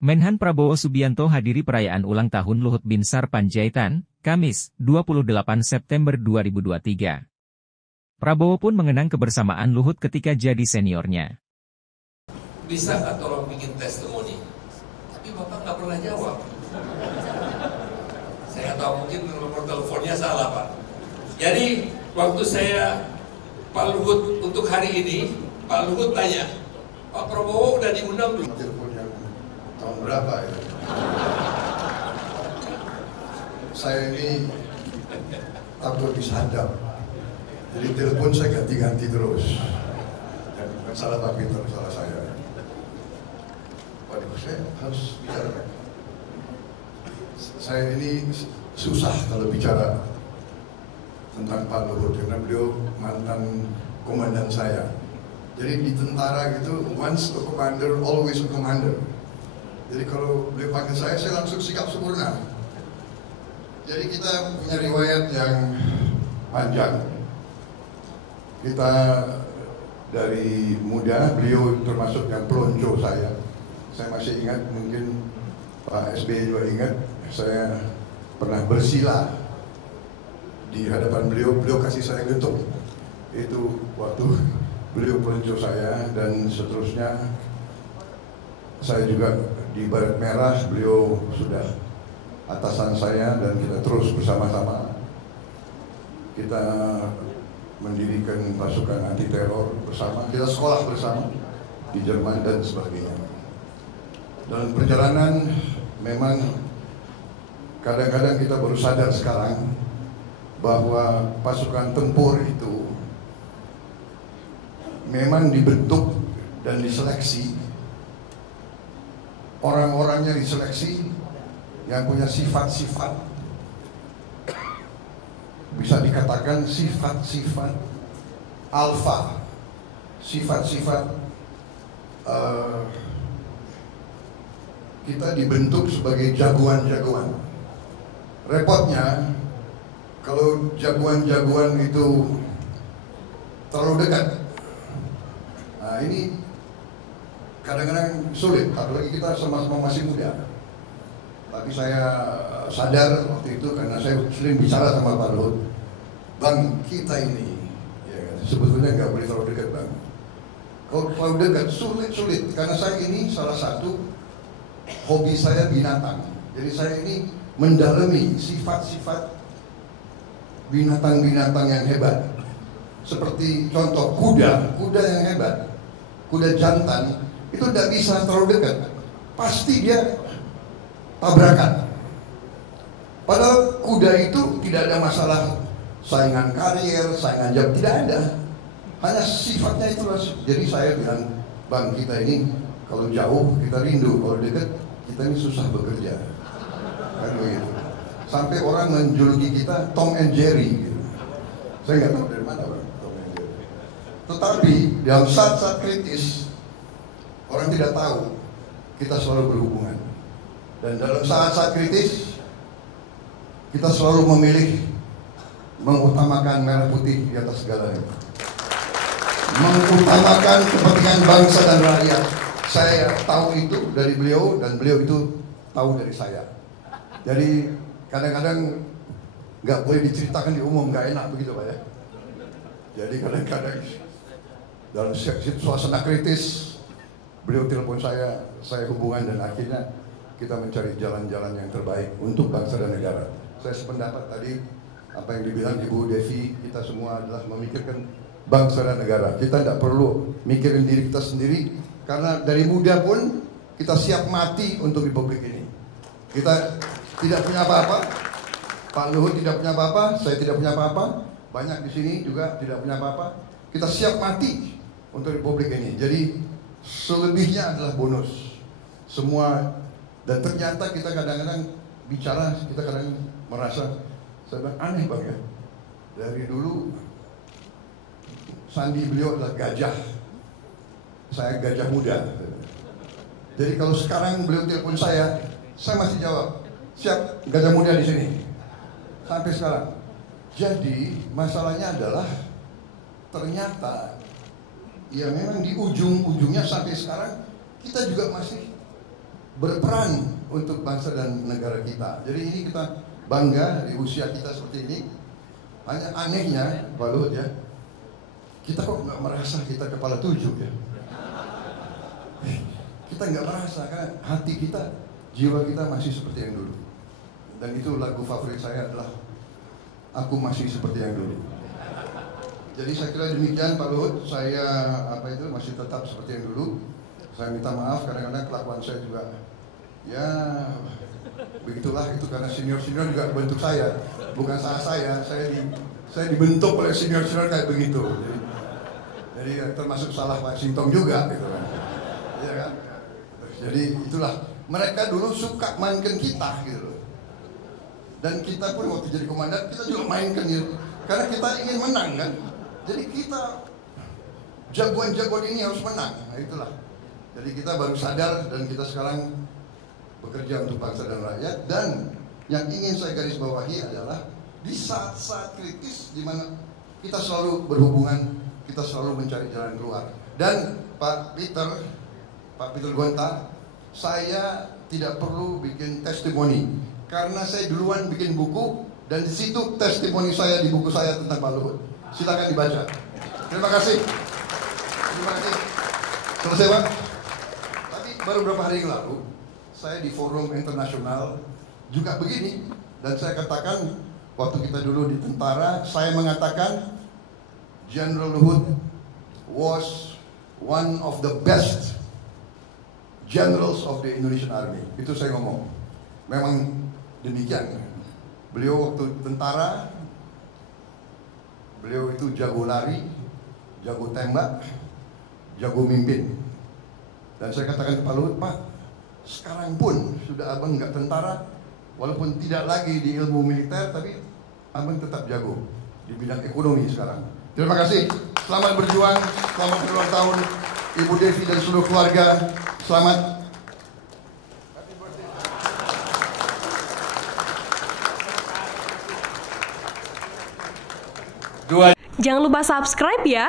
Menhan Prabowo Subianto hadiri perayaan ulang tahun Luhut Binsar Panjaitan, Kamis, 28 September 2023. Prabowo pun mengenang kebersamaan Luhut ketika jadi seniornya. Bisa nggak tolong bikin testimoni? Tapi Bapak nggak pernah jawab. Saya tahu mungkin nomor teleponnya salah, Pak. Jadi, waktu saya Pak Luhut untuk hari ini, Pak Luhut tanya, Pak Prabowo udah diundang belum? Telepon yang tahun berapa ya? Saya ini takut disadap. Jadi telepon saya ganti-ganti terus. Dan bukan salah Pak Peter, salah saya. Waduh, saya harus bicara. Saya ini susah kalau bicara tentang Pak Luhut karena beliau mantan komandan saya. Jadi di tentara gitu, once a commander, always a commander. Jadi kalau beliau panggil saya langsung sikap sempurna. Jadi kita punya riwayat yang panjang. Kita dari muda, beliau termasuk yang pelonco saya. Saya masih ingat, mungkin Pak SBY juga ingat, saya pernah bersila di hadapan beliau, beliau kasih saya getuk. Itu waktu beliau pelonco saya, dan seterusnya saya juga di Baret Merah, beliau sudah atasan saya, dan kita terus bersama-sama. Kita mendirikan pasukan anti teror bersama, kita sekolah bersama di Jerman dan sebagainya. Dalam perjalanan memang kadang-kadang kita baru sadar sekarang bahwa pasukan tempur itu memang dibentuk dan diseleksi, orang-orangnya diseleksi yang punya sifat-sifat, bisa dikatakan sifat-sifat alfa, sifat-sifat kita dibentuk sebagai jagoan-jagoan. Repotnya kalau jagoan-jagoan itu terlalu dekat, nah ini kadang-kadang sulit, apalagi kita sama-sama masih muda. Tapi saya sadar waktu itu karena saya sering bicara sama Pak Luhut, Bang, kita ini ya, sebetulnya nggak boleh terlalu dekat, Bang. Kalau terlalu dekat sulit, karena saya ini salah satu hobi saya binatang. Jadi saya ini mendalami sifat-sifat binatang-binatang yang hebat. Seperti contoh kuda yang hebat, kuda jantan itu tidak bisa terlalu dekat, pasti dia tabrakan. Padahal kuda itu tidak ada masalah saingan karier, saingan jam, tidak ada. Hanya sifatnya itu. Jadi saya bilang, Bang, kita ini kalau jauh kita rindu, kalau dekat kita ini susah bekerja. Kan begitu. Sampai orang menjuluki kita Tom and Jerry gitu. Saya nggak tahu dari mana, Bang, Tom and Jerry. Tetapi dalam saat-saat kritis orang tidak tahu kita selalu berhubungan. Dan dalam saat-saat kritis kita selalu memilih mengutamakan merah putih di atas segalanya, mengutamakan kepentingan bangsa dan rakyat. Saya tahu itu dari beliau, dan beliau itu tahu dari saya. Jadi kadang-kadang nggak boleh diceritakan di umum, nggak enak begitu, Pak ya. Jadi kadang-kadang dalam suasana kritis beliau telepon saya hubungan, dan akhirnya kita mencari jalan-jalan yang terbaik untuk bangsa dan negara. Saya sependapat tadi apa yang dibilang Ibu Devi, kita semua adalah memikirkan bangsa dan negara. Kita tidak perlu mikirin diri kita sendiri, karena dari muda pun kita siap mati untuk republik ini. Kita tidak punya apa-apa, Pak Luhut tidak punya apa-apa, saya tidak punya apa-apa, banyak di sini juga tidak punya apa-apa. Kita siap mati untuk republik ini. Jadi selebihnya adalah bonus semua. Dan ternyata kita kadang-kadang bicara, kita kadang merasa, saya bilang aneh, Bang ya. Dari dulu sandi beliau adalah gajah, saya gajah muda. Jadi kalau sekarang beliau telepon saya masih jawab, siap, gajah muda di sini. Sampai sekarang. Jadi masalahnya adalah ternyata ya memang di ujung-ujungnya sampai sekarang kita juga masih berperan untuk bangsa dan negara kita. Jadi ini kita bangga di usia kita seperti ini. Hanya anehnya, Pak Luhut ya, kita kok nggak merasa kita kepala 7 ya. Kita nggak merasa, kan hati kita, jiwa kita masih seperti yang dulu. Dan itu lagu favorit saya adalah Aku Masih Seperti Yang Dulu. Jadi saya kira demikian Pak Luhut, saya masih tetap seperti yang dulu. Saya minta maaf kadang-kadang kelakuan saya juga ya begitulah, itu karena senior-senior juga bentuk saya, bukan salah saya dibentuk oleh senior-senior kayak begitu. Jadi termasuk salah Pak Sintong juga gitu kan. Iya kan? Jadi itulah, mereka dulu suka mainkan kita gitu loh. Dan kita pun waktu jadi komandan kita juga mainkan gitu. Karena kita ingin menang kan. Jadi kita jagoan-jagoan ini harus menang. Nah itulah. Jadi kita baru sadar dan kita sekarang bekerja untuk bangsa dan rakyat. Dan yang ingin saya garis bawahi adalah di saat-saat kritis di mana kita selalu berhubungan, kita selalu mencari jalan keluar. Dan Pak Peter Gonta, saya tidak perlu bikin testimoni karena saya duluan bikin buku dan di situ testimoni saya di buku saya tentang Pak Luhut. Silakan dibaca. Terima kasih. Terima kasih. Selesai Pak. Tapi baru beberapa hari yang lalu saya di forum internasional juga begini dan saya katakan waktu kita dulu di tentara, saya mengatakan General Luhut was one of the best generals of the Indonesian Army. Itu saya ngomong. Memang demikian. Beliau waktu tentara, beliau itu jago lari, jago tembak, jago mimpin. Dan saya katakan ke Pak Luhut, Pak, sekarang pun sudah abang nggak tentara, walaupun tidak lagi di ilmu militer, tapi abang tetap jago di bidang ekonomi sekarang. Terima kasih. Selamat berjuang, selamat ulang tahun Ibu Devi dan seluruh keluarga. Selamat. Jangan lupa subscribe ya.